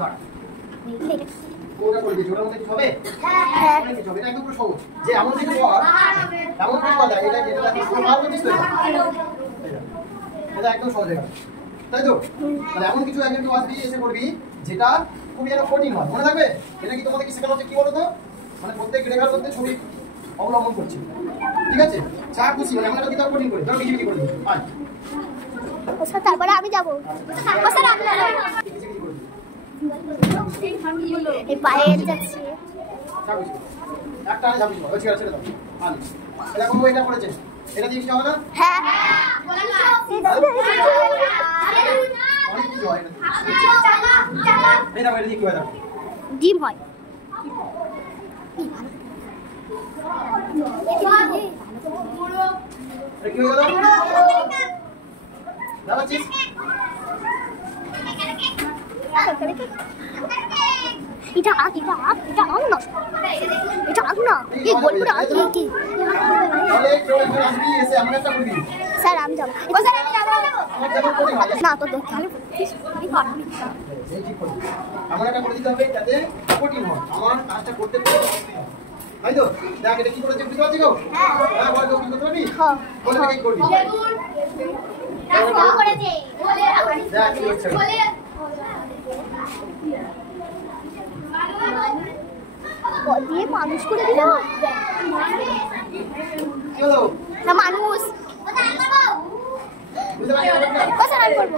Start. কোনটা করে দিয়েছি ওটার মধ্যে কিছু হবে? হ্যাঁ অনেক কিছু হবে। এটা একদম পুরো সহজ। যে এমন কিছু কর, এমন কিছু কর এটা পুরো মাল করছিস তো এটা একদম সহজ হয়ে গেল, তাই তো? তাহলে এমন কিছু একজন তো আসবি এসে করবি যেটা খুবই যেন কঠিন হয়, মনে থাকবে? এটা কি তোমাদের কি শেখানো হচ্ছে কি বলো তো? মানে প্রত্যেক রেখার মধ্যে ছবি অবলম্বন করছি, ঠিক আছে? যা খুশি মানে এমন একটা দিতে কঠিন করে, ধরো বিজিবি করে দিই আয় স্যার তারপরে আমি যাবো। স্যার আপনারা এই পায়ে যাচ্ছে একটা ঝাঁপিয়ে দাও, ছেড়ে ছেড়ে দাও আনি এরকম এটা করেছে, এটা দিয়ে কিছু হবে না? হ্যাঁ অনেক কিছু হয় না। এই দেখো এটা দিয়ে কি হয় দেখো ডিম হয়। এটা কি হয়ে গেল? দাঁড়াচ্ছিস এটা আগ না, এটা আগ না, এই গল্পটা আগ কি? তাহলে কেউ একজন আসবি এসে এমন একটা করবি। স্যার আমি যাবো। স্যার আমি যাবো আমার যেমন কঠিন হয় না তো দেখতে হবে। এই ঠিক করে এমন একটা করে দিতে হবে যাতে কঠিন হয়, আমার কাজটা করতে পারে, তাই তো? দেখ এটা কি করেছে বুঝতে পারছি গো? হ্যাঁ বল তো কি করতে পারবি? হ্যাঁ বলে কি করবি? করেছে দেখ কি হচ্ছে দিয়ে মানুষ করে দিল কি হলো? না মানুষ বুঝতে পারছি না? ও স্যার আমি করবো।